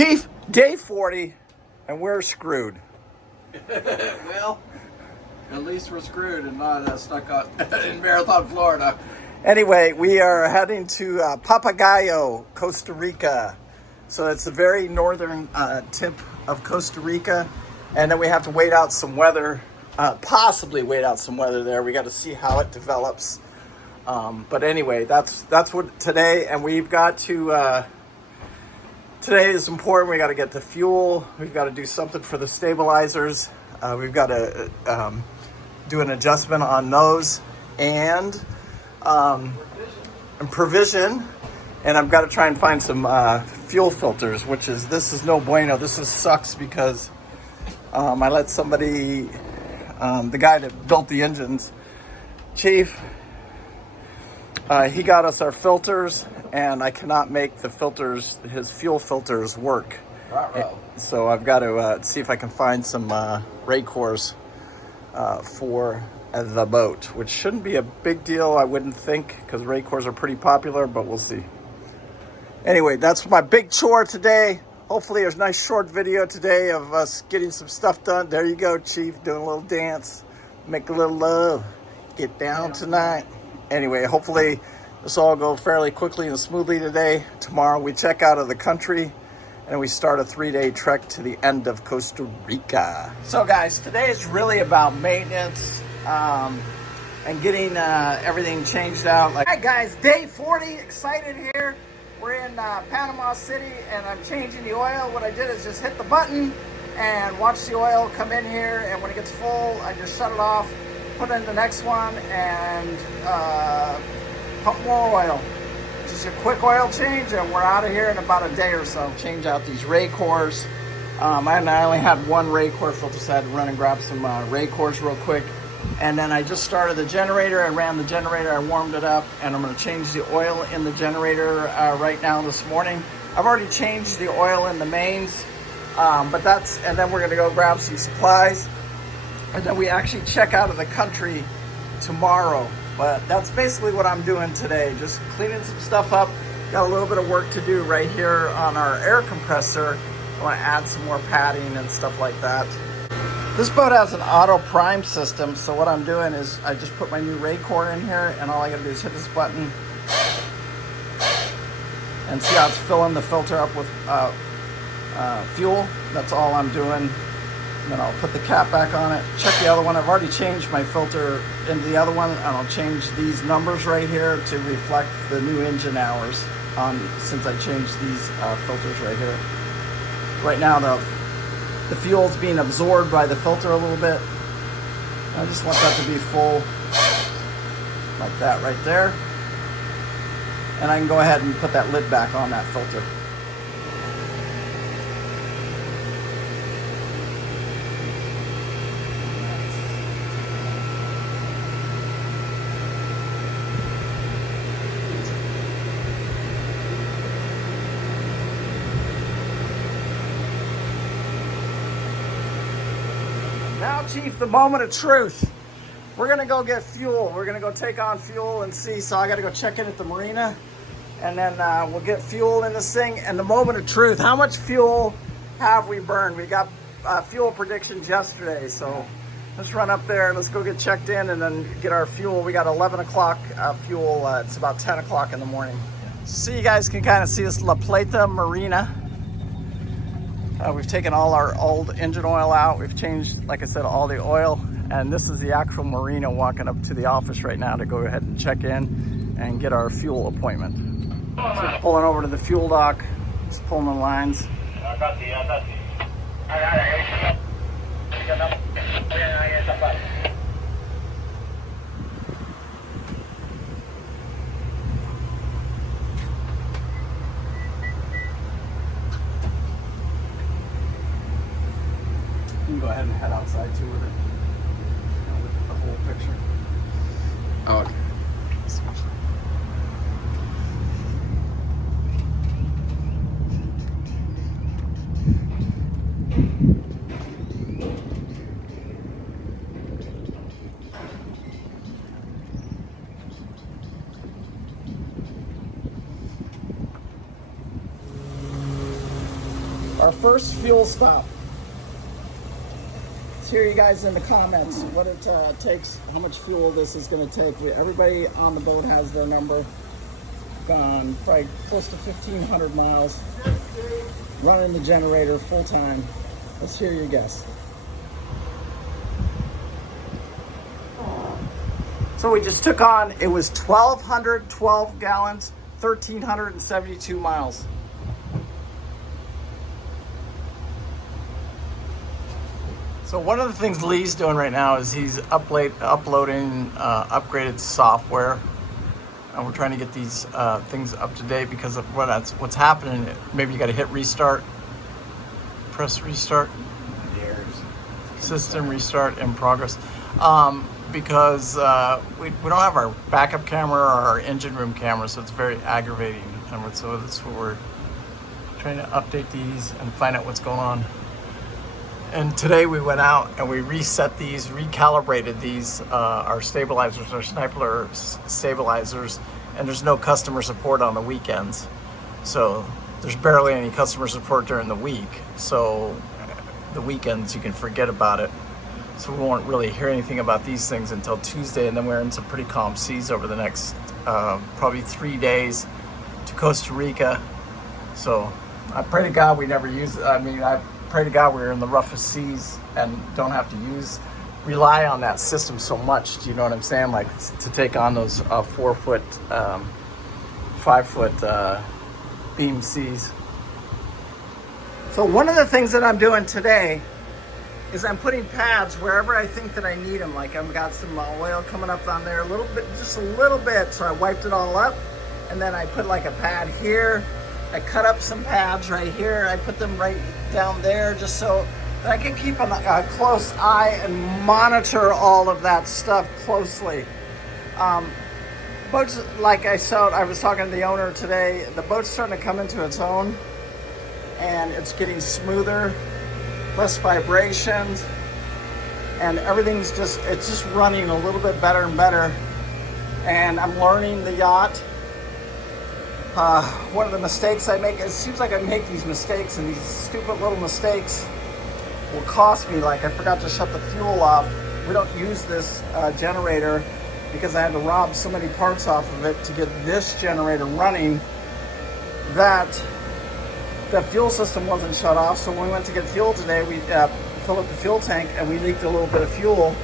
Chief, day 40, and we're screwed. Well, at least we're screwed and not stuck up in Marathon, Florida. Anyway, we are heading to Papagayo, Costa Rica. So it's the very northern tip of Costa Rica. And then we have to wait out some weather, possibly wait out some weather there. We got to see how it develops. But anyway, that's what today, and we've got to, today is important. We got to get the fuel. We've got to do something for the stabilizers. We've got to do an adjustment on those and provision. And I've got to try and find some fuel filters, this is no bueno. This sucks because I let somebody, the guy that built the engines, Chief, he got us our filters, and I cannot make the filters, his fuel filters, work. So I've got to see if I can find some Raycors for the boat, which shouldn't be a big deal, I wouldn't think, because Raycors are pretty popular, but we'll see. Anyway, that's my big chore today. Hopefully there's a nice short video today of us getting some stuff done. There you go, Chief, doing a little dance. Make a little love. Get down tonight. Anyway, hopefully this all go fairly quickly and smoothly today. Tomorrow we check out of the country and we start a 3-day trek to the end of Costa Rica. So guys, today is really about maintenance and getting everything changed out. All right guys, day 40, excited here. We're in Panama City and I'm changing the oil. What I did is just hit the button and watch the oil come in here, and when it gets full, I just shut it off, put in the next one, and pump more oil. Just a quick oil change and we're out of here in about a day or so. Change out these Raycors. I only had one Raycor filter, so I had to run and grab some Raycors real quick. And then I just started the generator. I ran the generator, I warmed it up, and I'm gonna change the oil in the generator right now this morning. I've already changed the oil in the mains, and then we're gonna go grab some supplies. And then we actually check out of the country tomorrow. But that's basically what I'm doing today. Just cleaning some stuff up. Got a little bit of work to do right here on our air compressor. I wanna add some more padding and stuff like that. This boat has an auto prime system, so what I'm doing is I just put my new Raycor in here, and all I gotta do is hit this button and see how it's filling the filter up with fuel. That's all I'm doing. And then I'll put the cap back on it, check the other one. I've already changed my filter into the other one, and I'll change these numbers right here to reflect the new engine hours since I changed these filters right here. Right now the fuel's being absorbed by the filter a little bit. I just want that to be full, like that right there. And I can go ahead and put that lid back on that filter. Now, Chief, the moment of truth. We're gonna go get fuel. We're gonna go take on fuel and see. So I gotta go check in at the marina, and then we'll get fuel in this thing. And the moment of truth, how much fuel have we burned? We got fuel predictions yesterday, so let's run up there. Let's go get checked in and then get our fuel. We got 11 o'clock fuel. It's about 10 o'clock in the morning. So you guys can kind of see this La Plata Marina. We've taken all our old engine oil out. We've changed, like I said, all the oil. And this is the actual marina, walking up to the office right now to go ahead and check in and get our fuel appointment. So pulling over to the fuel dock, just pulling the lines. You can go ahead and head outside too with it. Look at the whole picture. Oh, okay. Our first fuel stop. Let's hear you guys in the comments what it takes, how much fuel this is going to take. Everybody on the boat has their number. Gone probably close to 1,500 miles. Running the generator full time. Let's hear your guess. So we just took on, it was 1,212 gallons, 1,372 miles. So one of the things Lee's doing right now is he's uploading upgraded software. And we're trying to get these things up to date because of what's happening. Maybe you got to hit restart, press restart, system restart in progress. Because we don't have our backup camera or our engine room camera, so it's very aggravating. And so that's what we're trying to update these and find out what's going on. And today we went out and we reset these, recalibrated these, our stabilizers, our sniper stabilizers, and there's no customer support on the weekends. So there's barely any customer support during the week. So the weekends you can forget about it. So we won't really hear anything about these things until Tuesday, and then we're in some pretty calm seas over the next probably 3 days to Costa Rica. So I pray to God we never use it. I pray to God we're in the roughest seas and don't have to rely on that system so much. Do you know what I'm saying? Like to take on those 4 foot, 5 foot beam seas. So one of the things that I'm doing today is I'm putting pads wherever I think that I need them. Like I've got some oil coming up on there a little bit, just a little bit. So I wiped it all up and then I put like a pad here. I cut up some pads right here. I put them right down there just so that I can keep a close eye and monitor all of that stuff closely. Boats, like I was talking to the owner today, the boat's starting to come into its own and it's getting smoother, less vibrations, and everything's just running a little bit better and better. And I'm learning the yacht. One of the mistakes I make, it seems like I make these mistakes, and these stupid little mistakes will cost me. Like I forgot to shut the fuel off. We don't use this generator because I had to rob so many parts off of it to get this generator running that the fuel system wasn't shut off. So when we went to get fuel today, we filled up the fuel tank and we leaked a little bit of fuel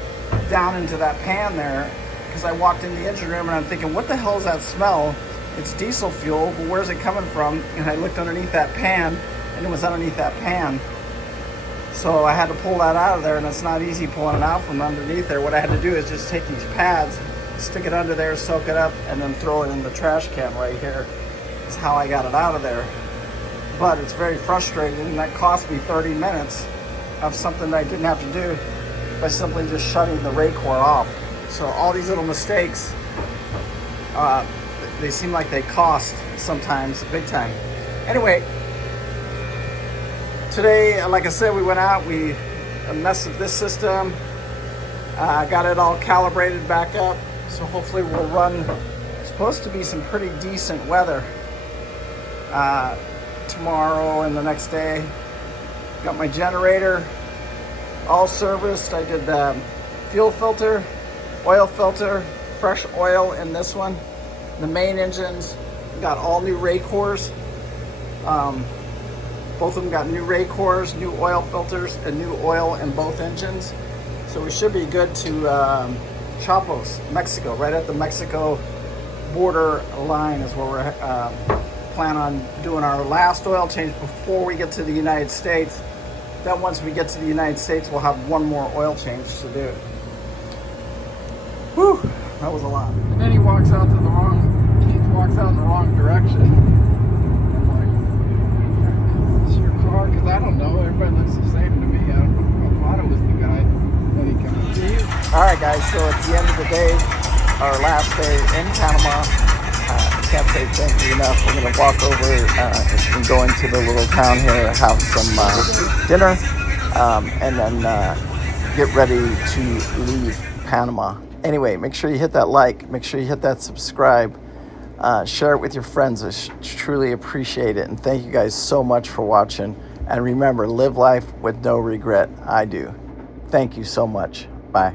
down into that pan there, because I walked in the engine room and I'm thinking, what the hell is that smell? It's diesel fuel, but where's it coming from? And I looked underneath that pan and it was underneath that pan. So I had to pull that out of there, and it's not easy pulling it out from underneath there. What I had to do is just take these pads, stick it under there, soak it up, and then throw it in the trash can right here. That's how I got it out of there. But it's very frustrating, and that cost me 30 minutes of something that I didn't have to do by simply just shutting the rake core off. So all these little mistakes, they seem like they cost sometimes big time. Anyway, today, like I said, we went out, we messed with this system, got it all calibrated back up. So hopefully we'll run, it's supposed to be some pretty decent weather tomorrow and the next day. Got my generator all serviced. I did the fuel filter, oil filter, fresh oil in this one. The main engines got all new rake cores. Both of them got new rake cores, new oil filters, and new oil in both engines. So we should be good to Chapos, Mexico, right at the Mexico border line is where we're plan on doing our last oil change before we get to the United States. Then once we get to the United States, we'll have one more oil change to do. Whew, that was a lot. And then he walks out in the wrong direction. I'm like, is this your car? Because I don't know. Everybody looks the same to me. I thought it was the guy that he comes. All right, guys. So at the end of the day, our last day in Panama. Can't say thank you enough. We're going to walk over and go into the little town here, have some dinner, and then get ready to leave Panama. Anyway, make sure you hit that like, make sure you hit that subscribe, share it with your friends. I truly appreciate it, and thank you guys so much for watching. And remember, live life with no regret. I do. Thank you so much. Bye.